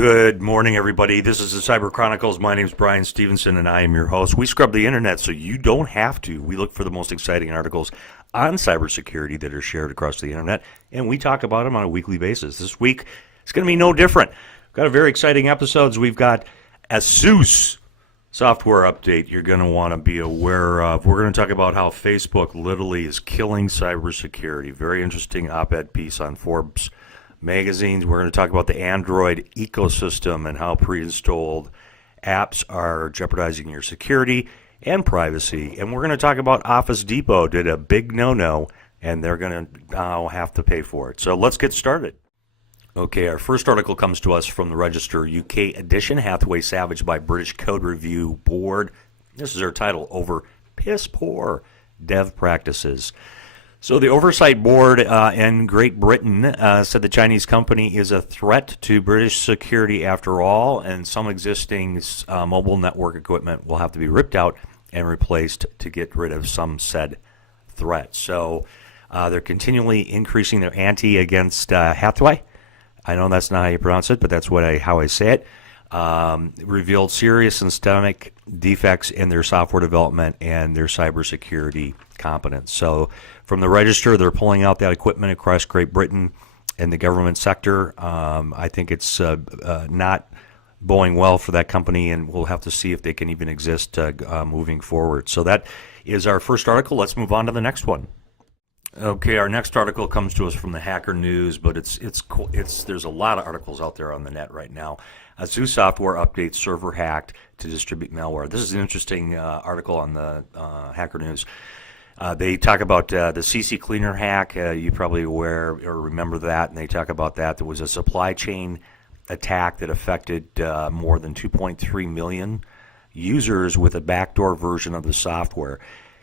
Good morning, everybody. This is the Cyber Chronicles. My name is Brian Stevenson, and I am your host. We scrub the internet so you don't have to. We look for the most exciting articles on cybersecurity that are shared across the internet, and we talk about them on a weekly basis. This week, it's going to be no different. We've got a very exciting episodes. We've got ASUS software update you're going to want to be aware of. We're going to talk about how Facebook literally is killing cybersecurity. Very interesting op-ed piece on Forbes magazines. We're going to talk about the Android ecosystem and how pre-installed apps are jeopardizing your security and privacy. And we're going to talk about Office Depot did a big no-no, and they're going to now have to pay for it. So let's get started. Okay, our first article comes to us from the Register UK edition, Hathaway savaged by British Code Review Board. This is our title, Over Piss Poor Dev Practices. So the Oversight Board in Great Britain said the Chinese company is a threat to British security after all, and some existing mobile network equipment will have to be ripped out and replaced to get rid of some said threat. So they're continually increasing their ante against Hathaway. I know that's not how you pronounce it, but that's how I say it. Revealed serious systemic defects in their software development and their cybersecurity competence. So from the Register, they're pulling out that equipment across Great Britain and the government sector. I think it's not going well for that company, and we'll have to see if they can even exist moving forward. So that is our first article. Let's move on to the next one. Okay, our next article comes to us from the Hacker News, but there's a lot of articles out there on the net right now. ASUS software updates server hacked to distribute malware. This is an interesting article on the Hacker News. They talk about the CC Cleaner hack. You're probably aware or remember that, and they talk about that. There was a supply chain attack that affected more than 2.3 million users with a backdoor version of the software.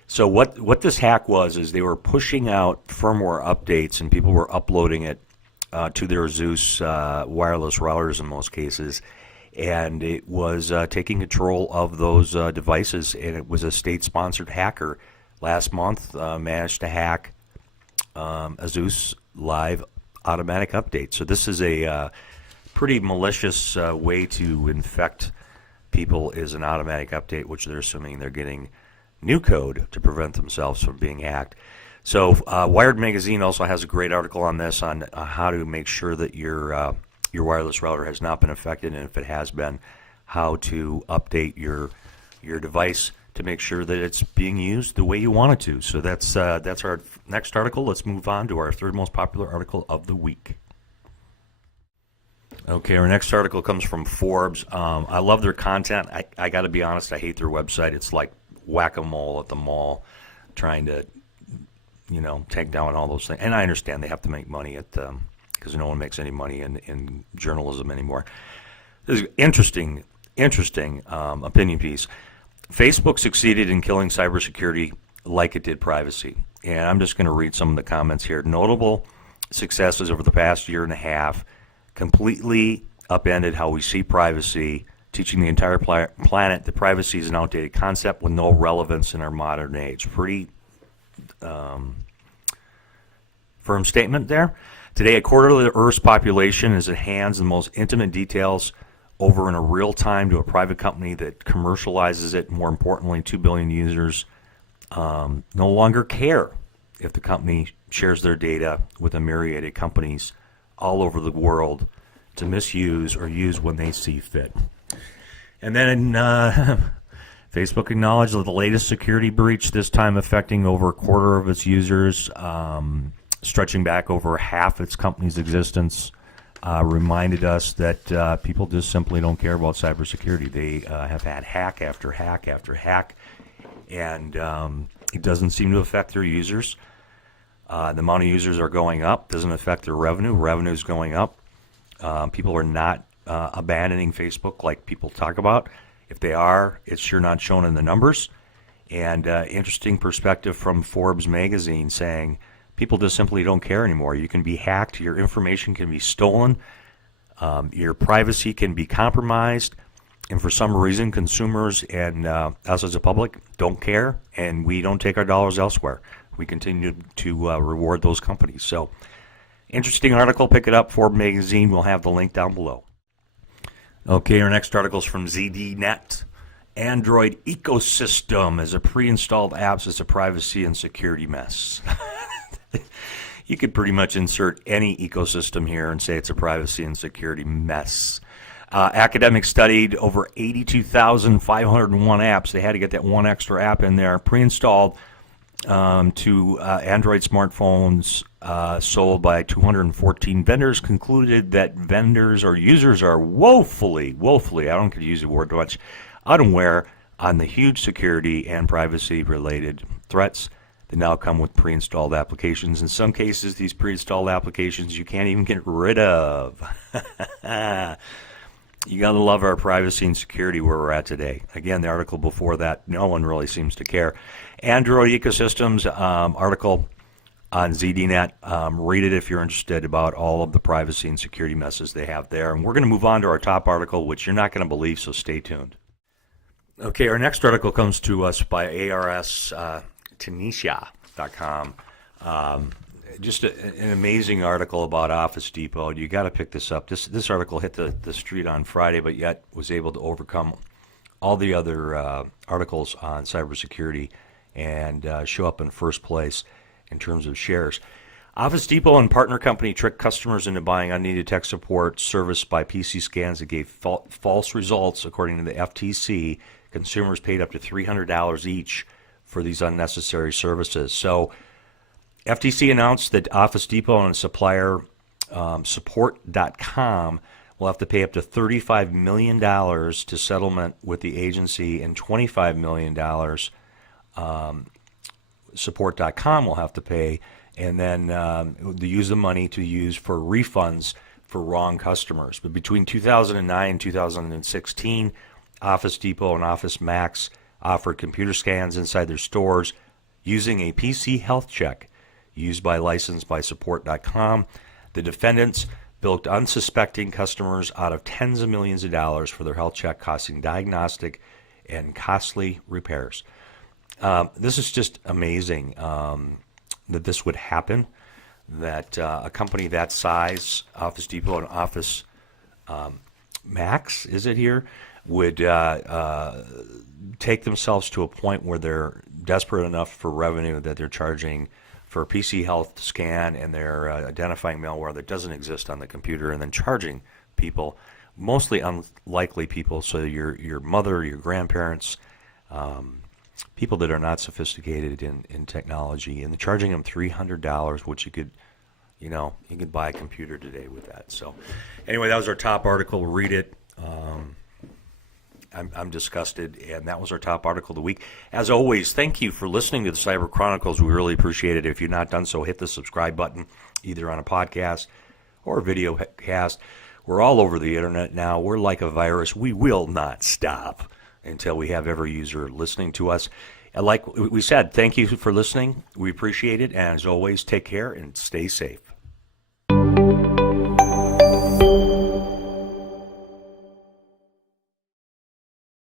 So what this hack was is they were pushing out firmware updates, and people were uploading it to their ASUS wireless routers in most cases, and it was taking control of those devices, and it was a state-sponsored hacker last month managed to hack ASUS Live automatic update. So this is a pretty malicious way to infect people, is an automatic update, which they're assuming they're getting new code to prevent themselves from being hacked. So Wired Magazine also has a great article on this, on how to make sure that your wireless router has not been affected, and if it has been, how to update your device to make sure that it's being used the way you want it to. So that's our next article. Let's move on to our third most popular article of the week. Okay, our next article comes from Forbes. I love their content. I got to be honest, I hate their website. It's like whack-a-mole at the mall, trying to, take down all those things. And I understand they have to make money because no one makes any money in journalism anymore. This is interesting opinion piece. Facebook succeeded in killing cybersecurity like it did privacy. And I'm just going to read some of the comments here. Notable successes over the past year and a half completely upended how we see privacy, teaching the entire planet that privacy is an outdated concept with no relevance in our modern age. Pretty firm statement there. Today, a quarter of the Earth's population is at hands the most intimate details over in a real time to a private company that commercializes it. More importantly, 2 billion users no longer care if the company shares their data with a myriad of companies all over the world to misuse or use when they see fit. And then Facebook acknowledged that the latest security breach, this time affecting over a quarter of its users, stretching back over half its company's existence, reminded us that people just simply don't care about cybersecurity. They have had hack after hack after hack, and it doesn't seem to affect their users. The amount of users are going up, doesn't affect their revenue. Revenue is going up. People are not abandoning Facebook like people talk about. If they are, it's sure not shown in the numbers. And interesting perspective from Forbes magazine saying people just simply don't care anymore. You can be hacked, your information can be stolen, your privacy can be compromised, and for some reason consumers and us as a public don't care, and we don't take our dollars elsewhere. We continue to reward those companies. So interesting article, pick it up, Forbes magazine. We'll have the link down below. Okay, our next article is from ZDNet. Android ecosystem as a pre-installed apps is a privacy and security mess. You could pretty much insert any ecosystem here and say it's a privacy and security mess. Academics studied over 82,501 apps. They had to get that one extra app in there, pre-installed to Android smartphones sold by 214 vendors, concluded that vendors or users are woefully, I don't could use the word much, unaware on the huge security and privacy related threats that now come with pre-installed applications. In some cases, these pre-installed applications you can't even get rid of. You got to love our privacy and security where we're at today. Again, the article before that, no one really seems to care. Android ecosystems article on ZDNet. Read it if you're interested about all of the privacy and security messes they have there. And we're going to move on to our top article, which you're not going to believe, so stay tuned. Okay, our next article comes to us by arstunesia.com. Just an amazing article about Office Depot. You got to pick this up. This article hit the street on Friday, but yet was able to overcome all the other articles on cybersecurity and show up in first place in terms of shares. Office Depot and partner company tricked customers into buying unneeded tech support serviced by PC scans that gave false results, according to the FTC. Consumers paid up to $300 each for these unnecessary services. So FTC announced that Office Depot and supplier support.com will have to pay up to $35 million to settlement with the agency, and $25 million support.com will have to pay, and then they use the money to use for refunds for wrong customers. But between 2009 and 2016, Office Depot and Office Max offered computer scans inside their stores using a PC health check used by licensed by support.com. The defendants bilked unsuspecting customers out of tens of millions of dollars for their health check, costing diagnostic and costly repairs. This is just amazing that this would happen, that a company that size, Office Depot and Office Max, is it here, would take themselves to a point where they're desperate enough for revenue that they're charging for a PC health scan, and they're identifying malware that doesn't exist on the computer, and then charging people, mostly unlikely people, so your mother, your grandparents, people that are not sophisticated in technology, and charging them $300, which you could buy a computer today with that. So anyway, that was our top article. Read it. I'm disgusted, and that was our top article of the week. As always, thank you for listening to the Cyber Chronicles. We really appreciate it. If you've not done so, hit the subscribe button, either on a podcast or a video cast. We're all over the internet now. We're like a virus. We will not stop until we have every user listening to us. And like we said, thank you for listening. We appreciate it, and as always, take care and stay safe.